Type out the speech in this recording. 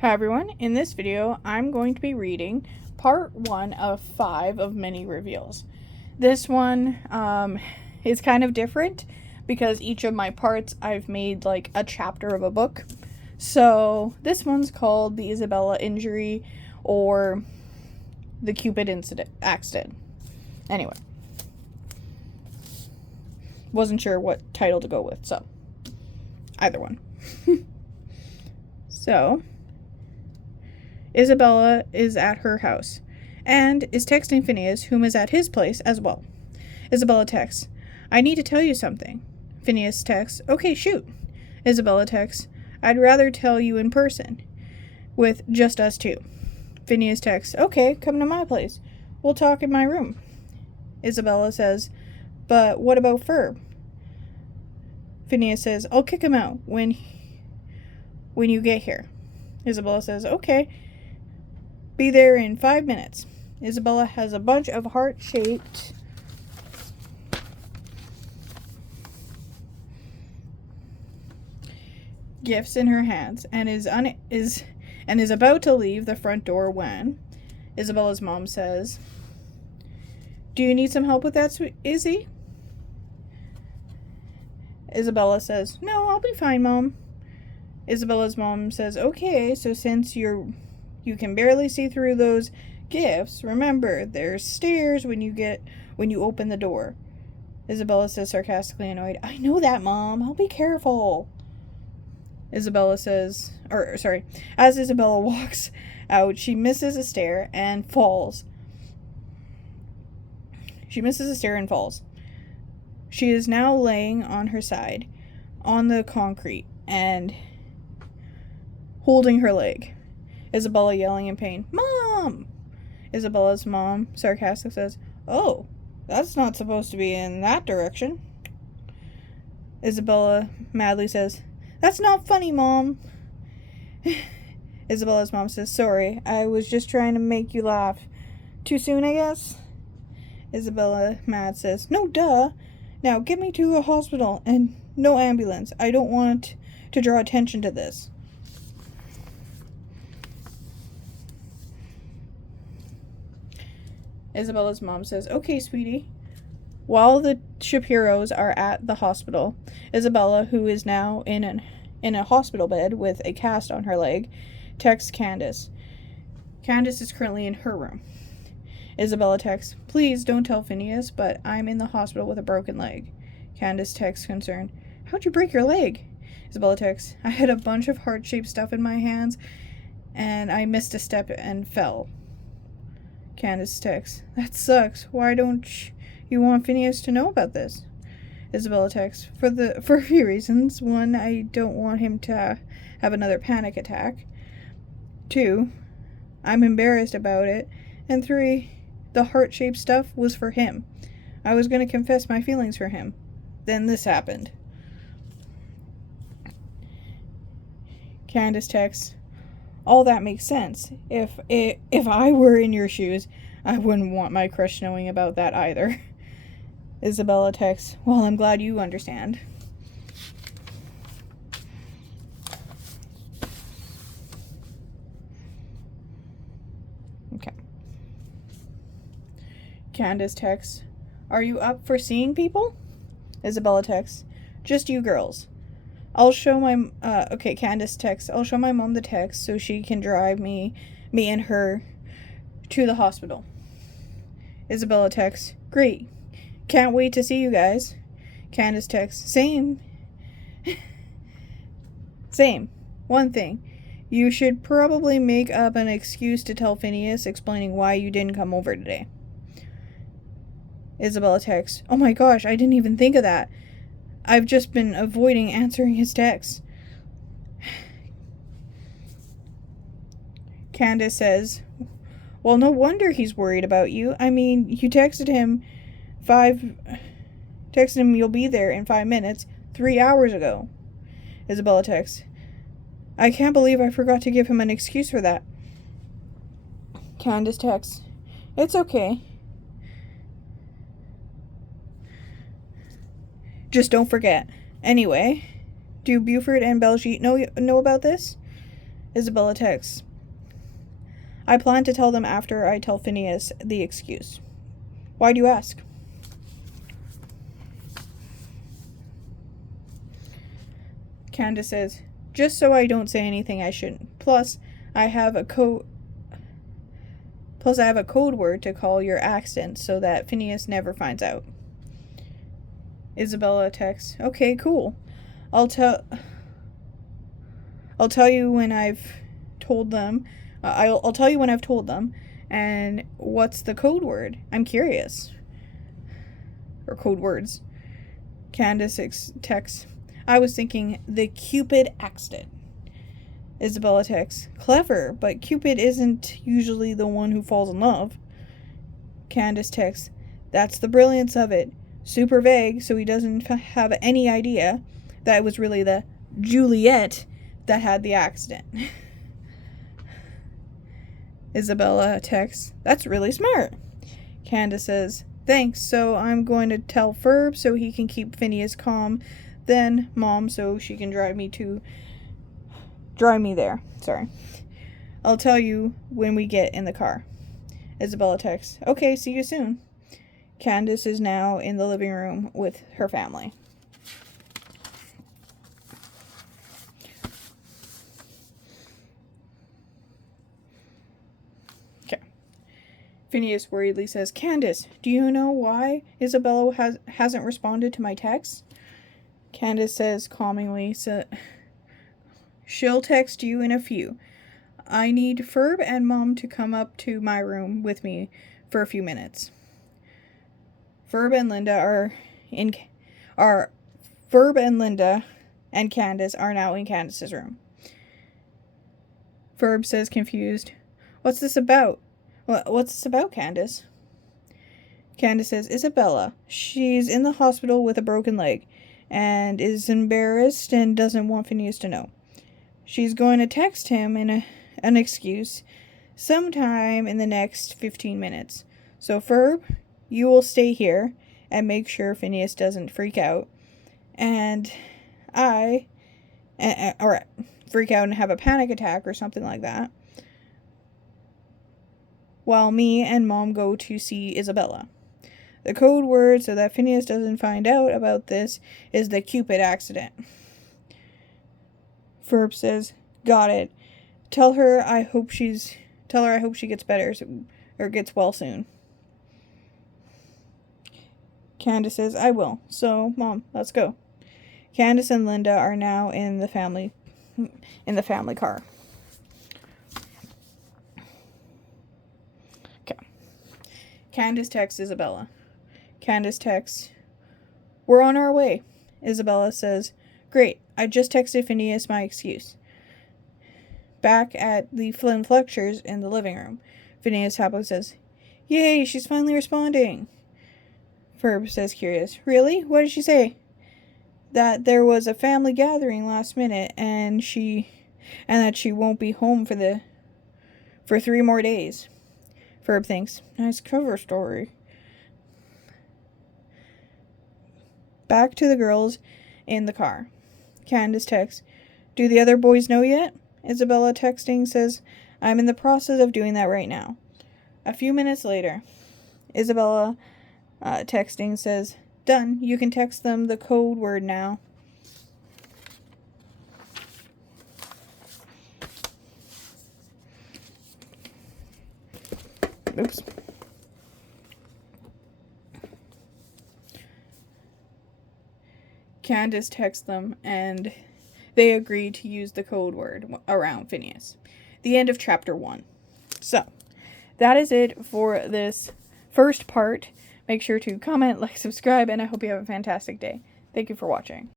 Hi everyone, in this video I'm going to be reading part 1 of 5 of many reveals. This one is kind of different because each of my parts I've made like a chapter of a book. So this one's called the Isabella Injury or the Cupid accident. Anyway, wasn't sure what title to go with, so either one. So Isabella is at her house and is texting Phineas, whom is at his place as well. Isabella texts, "I need to tell you something." Phineas texts, "Okay, shoot." Isabella texts, "I'd rather tell you in person, with just us two." Phineas texts, "Okay, come to my place. We'll talk in my room." Isabella says, "But what about Ferb?" Phineas says, "I'll kick him out when you get here." Isabella says, "Okay. Be there in 5 minutes." Isabella has a bunch of heart-shaped gifts in her hands and is about to leave the front door when Isabella's mom says, "Do you need some help with that, Izzy?" Isabella says, "No, I'll be fine, Mom." Isabella's mom says, "Okay, so since you can barely see through those gifts, remember, there's stairs when you open the door." Isabella says, sarcastically annoyed, "I know that, Mom. I'll be careful." Isabella says, as Isabella walks out, she misses a stair and falls. She is now laying on her side on the concrete and holding her leg. Isabella yelling in pain, "Mom!" Isabella's mom, sarcastic, says, "Oh, that's not supposed to be in that direction." Isabella madly says, "That's not funny, Mom." Isabella's mom says, "Sorry, I was just trying to make you laugh. Too soon, I guess?" Isabella, mad, says, "No, duh. Now get me to a hospital and no ambulance. I don't want to draw attention to this." Isabella's mom says, "Okay, sweetie." While the Shapiros are at the hospital, Isabella, who is now in a hospital bed with a cast on her leg, texts Candace. Candace is currently in her room. Isabella texts, "Please don't tell Phineas, but I'm in the hospital with a broken leg." Candace texts, concerned, "How'd you break your leg?" Isabella texts, "I had a bunch of heart-shaped stuff in my hands, and I missed a step and fell." Candace texts, "That sucks. Why don't you want Phineas to know about this?" Isabella texts, for a few reasons. 1, I don't want him to have another panic attack. 2, I'm embarrassed about it. And 3, the heart-shaped stuff was for him. I was going to confess my feelings for him. Then this happened. Candace texts, "All that makes sense. If I were in your shoes, I wouldn't want my crush knowing about that either." Isabella texts, "Well, I'm glad you understand." Okay. Candace texts, "Are you up for seeing people?" Isabella texts, "Just you girls." Candace texts, "I'll show my mom the text so she can drive me and her to the hospital." Isabella texts, "Great. Can't wait to see you guys." Candace texts, Same. One thing. You should probably make up an excuse to tell Phineas explaining why you didn't come over today." Isabella texts, "Oh my gosh, I didn't even think of that. I've just been avoiding answering his texts." Candace says, "Well, no wonder he's worried about you. I mean, you texted him you'll be there in 5 minutes 3 hours ago." Isabella texts, "I can't believe I forgot to give him an excuse for that." Candace texts, "It's okay. Just don't forget. Anyway, do Buford and Belgique know about this?" Isabella texts, I plan to tell them after I tell Phineas the excuse. Why do you ask? Candace says, just so I don't say anything I shouldn't. Plus, I have a code word to call your accident so that Phineas never finds out. Isabella texts, okay, cool. I'll tell you when I've told them. I'll tell you when I've told them. And what's the code word? I'm curious. Or code words. Candace texts, I was thinking the cupid accident. Isabella texts, clever, but Cupid isn't usually the one who falls in love. Candace texts, that's the brilliance of it. Super vague, so he doesn't have any idea that it was really the Juliet that had the accident. Isabella texts, that's really smart. Candace says, thanks, so I'm going to tell Ferb so he can keep Phineas calm, then Mom so she can drive me there. Sorry. I'll tell you when we get in the car. Isabella texts, okay, see you soon. Candace is now in the living room with her family. Okay. Phineas worriedly says, Candace, do you know why Isabella hasn't responded to my text? Candace says calmingly, she'll text you in a few. I need Ferb and Mom to come up to my room with me for a few minutes. Ferb and Linda and Candace are now in Candace's room. Ferb says confused, what's this about? What's this about, Candace? Candace says, Isabella. She's in the hospital with a broken leg and is embarrassed and doesn't want Phineas to know. She's going to text him an excuse sometime in the next 15 minutes. So, Ferb, you will stay here and make sure Phineas doesn't freak out. And or freak out and have a panic attack or something like that. While me and Mom go to see Isabella. The code word so that Phineas doesn't find out about this is the Cupid accident. Ferb says, got it. Tell her I hope she gets better or gets well soon. Candace says, I will. So, Mom, let's go. Candace and Linda are now in the family car. Okay. Candace texts Isabella. Candace texts, we're on our way. Isabella says, great, I just texted Phineas my excuse. Back at the Flynn Fletchers in the living room, Phineas happily says, yay, she's finally responding. Ferb says curious, really? What did she say? That there was a family gathering last minute and that she won't be home for 3 more days. Ferb thinks, nice cover story. Back to the girls in the car. Candace texts, do the other boys know yet? Isabella texting says, I'm in the process of doing that right now. A few minutes later, Isabella texting says, done. You can text them the code word now. Oops. Candace texts them, and they agree to use the code word around Phineas. The end of chapter 1. So, that is it for this first part. Make sure to comment, like, subscribe, and I hope you have a fantastic day. Thank you for watching.